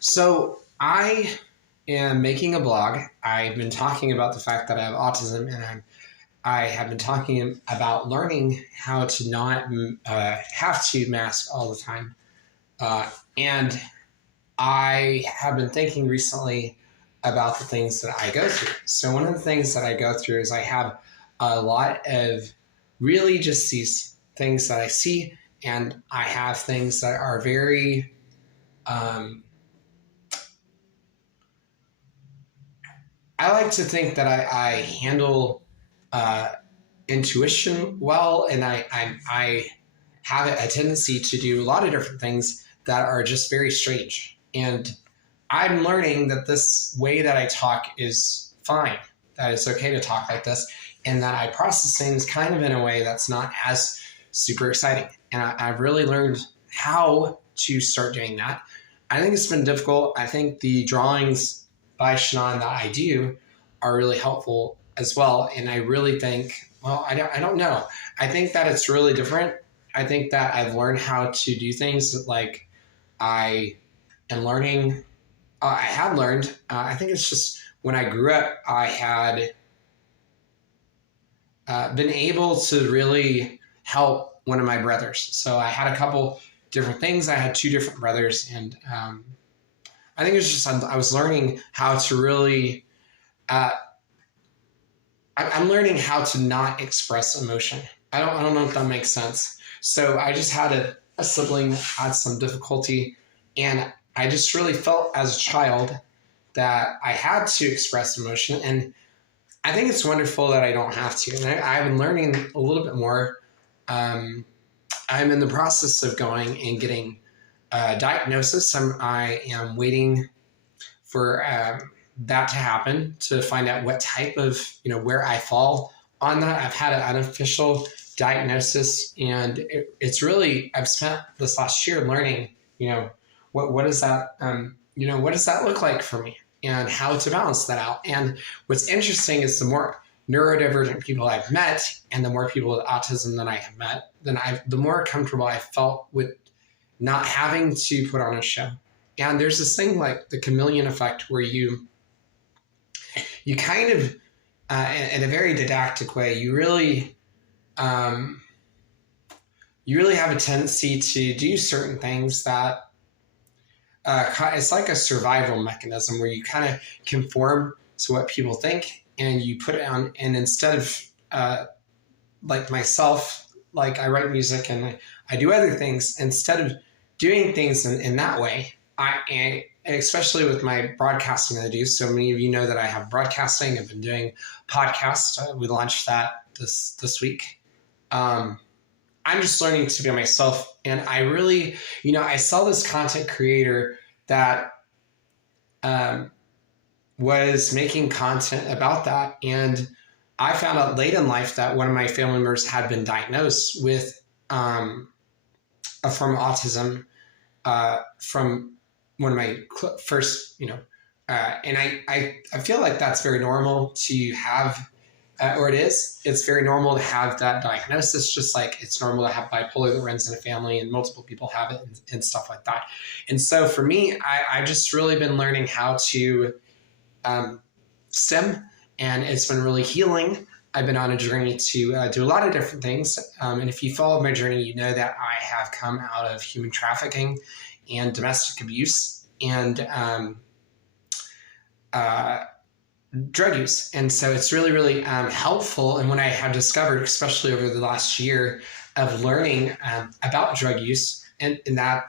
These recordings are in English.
So I am making a blog. I've been talking about the fact that I have autism, and I have been talking about learning how to not have to mask all the time. And I have been thinking recently about the things that I go through. So one of the things that I go through is I have a lot of really just these things that I see, and I have things that are very I like to think that I handle uh, intuition well, and I have a tendency to do a lot of different things that are just very strange. And I'm learning that this way that I talk is fine, that it's okay to talk like this, and that I process things kind of in a way that's not as super exciting. And I've really learned how to start doing that. I think it's been difficult. I think the drawings by Shannon that I do are really helpful as well. And I really think, well, I don't know. I think that it's really different. I think that I've learned how to do things that, like, I am learning. I had learned. I think it's just when I grew up, I had been able to really help one of my brothers. So I had a couple different things. I had two different brothers, and I think it's just I was learning how to really. I'm learning how to not express emotion. I don't know if that makes sense. So I just had a sibling that had some difficulty, and I just really felt as a child that I had to express emotion. And I think it's wonderful that I don't have to. And I've been learning a little bit more. I'm in the process of going and getting a diagnosis. I am waiting for that to happen to find out what type of, where I fall on that. I've had an unofficial diagnosis, and it's really, I've spent this last year learning, what does that, what does that look like for me and how to balance that out. And what's interesting is the more neurodivergent people I've met and the more people with autism that I have met, the more comfortable I felt with not having to put on a show. And there's this thing like the chameleon effect where you kind of, in a very didactic way, you really have a tendency to do certain things that it's like a survival mechanism where you kind of conform to what people think and you put it on. And instead of like myself, like I write music and I do other things, instead of doing things in that way, and especially with my broadcasting that I do. So many of you know that I have broadcasting. I've been doing podcasts. We launched that this week. I'm just learning to be myself. And I really, I saw this content creator that was making content about that. And I found out late in life that one of my family members had been diagnosed with from autism from one of my first, and I feel like that's very normal to have, or it is. It's very normal to have that diagnosis, just like it's normal to have bipolar that runs in a family and multiple people have it and stuff like that. And so for me, I've just really been learning how to STEM, and it's been really healing. I've been on a journey to do a lot of different things. And if you follow my journey, you know that I have come out of human trafficking and domestic abuse and drug use. And so it's really, really helpful. And when I have discovered, especially over the last year of learning about drug use, and that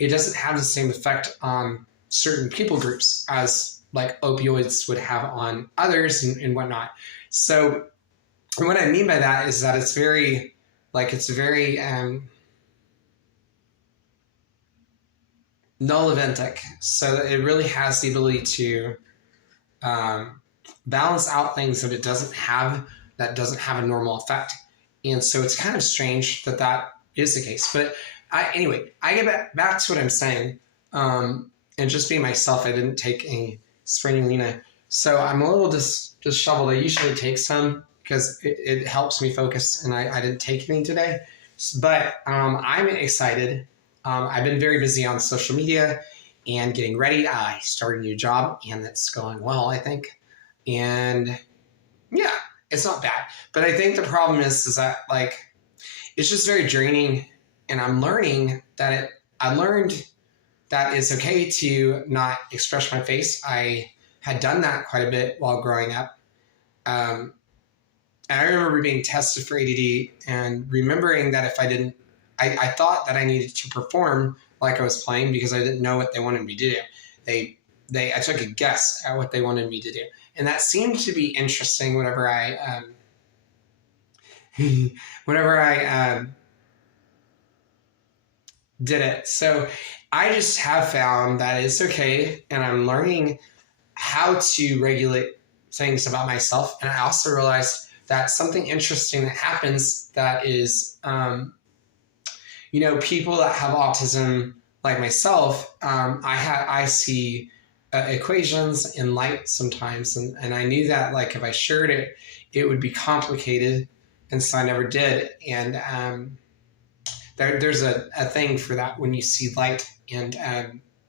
it doesn't have the same effect on certain people groups as like opioids would have on others and whatnot. So what I mean by that is that it's very nulliventic. So it really has the ability to balance out things that doesn't have a normal effect. And so it's kind of strange that is the case. But anyway, I get back to what I'm saying. And just being myself, I didn't take any spirulina. So I'm a little disheveled. I usually take some because it helps me focus, and I didn't take any today. But I'm excited. I've been very busy on social media, and getting ready. I started a new job, and it's going well, I think. And yeah, it's not bad. But I think the problem is that like it's just very draining, and I'm learning that I learned that it's okay to not express my face. I had done that quite a bit while growing up. And I remember being tested for ADD and remembering that if I didn't, I thought that I needed to perform like I was playing because I didn't know what they wanted me to do. I took a guess at what they wanted me to do. And that seemed to be interesting whenever I did it. So I just have found that it's okay, and I'm learning how to regulate things about myself. And I also realized that something interesting that happens that is, people that have autism like myself, I see equations in light sometimes, and I knew that like if I shared it, it would be complicated, and so I never did. And there's a thing for that when you see light and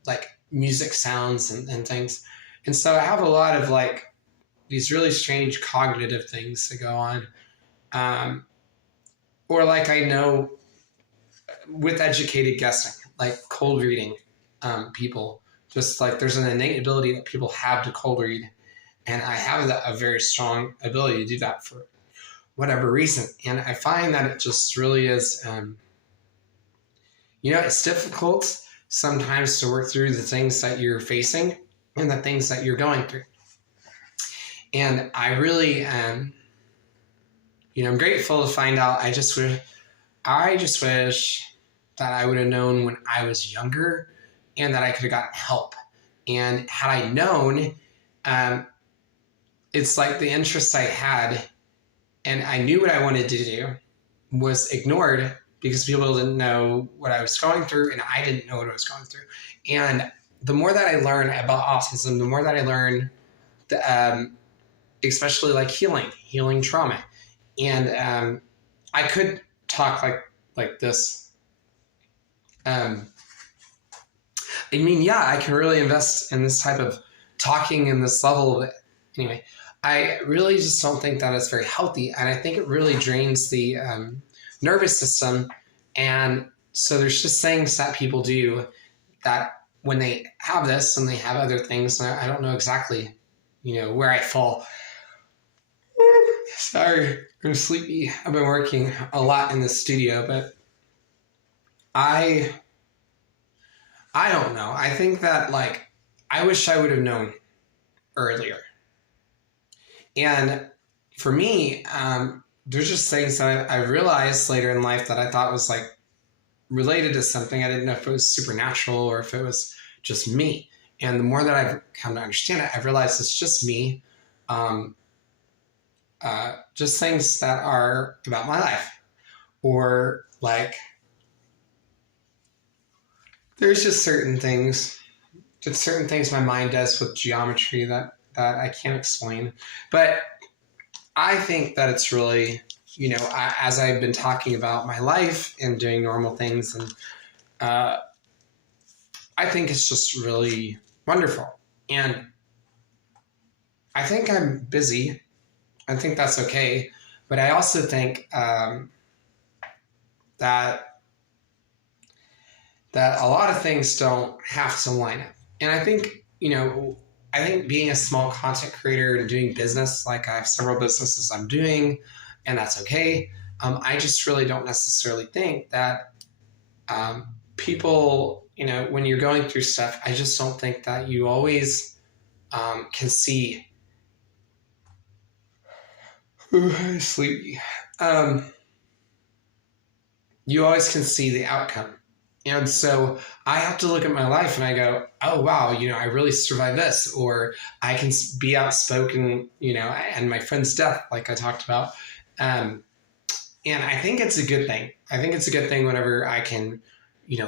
like music sounds and things. And so I have a lot of like these really strange cognitive things that go on. Or like I know with educated guessing, like cold reading people, just like there's an innate ability that people have to cold read. And I have a very strong ability to do that for whatever reason. And I find that it just really is, it's difficult sometimes to work through the things that you're facing and the things that you're going through. And I really, I'm grateful to find out. I just wish that I would have known when I was younger and that I could have gotten help. And had I known, it's like the interest I had and I knew what I wanted to do was ignored because people didn't know what I was going through and I didn't know what I was going through. And the more that I learn about autism, the more that I learn, especially like healing trauma. And I could talk like this. I can really invest in this type of talking in this level of it. Anyway, I really just don't think that it's very healthy. And I think it really drains the nervous system. And so there's just things that people do that when they have this and they have other things, and I don't know exactly, where I fall. Sorry, I'm sleepy. I've been working a lot in the studio, but I don't know. I think that I wish I would have known earlier. And for me, there's just things that I realized later in life that I thought was related to something. I didn't know if it was supernatural or if it was just me. And the more that I've come to understand it, I've realized it's just me. Just things that are about my life, or there's just certain things my mind does with geometry that I can't explain. But I think that it's really, as I've been talking about my life and doing normal things, and I think it's just really wonderful. And I think I'm busy. I think that's okay. But I also think that a lot of things don't have to line up. And I think, being a small content creator and doing business, I have several businesses I'm doing, and that's okay. I just really don't necessarily think that people, when you're going through stuff, I just don't think that you always can see. Sleepy. You always can see the outcome. And so I have to look at my life and I go, oh, wow, I really survived this. Or I can be outspoken, and my friend's death, like I talked about. And I think it's a good thing. I think it's a good thing whenever I can,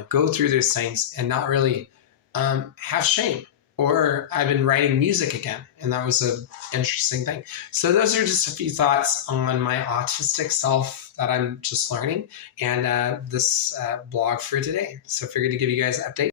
go through those things and not really have shame. Or I've been writing music again, and that was an interesting thing. So those are just a few thoughts on my autistic self that I'm just learning, and this blog for today. So I figured to give you guys an update.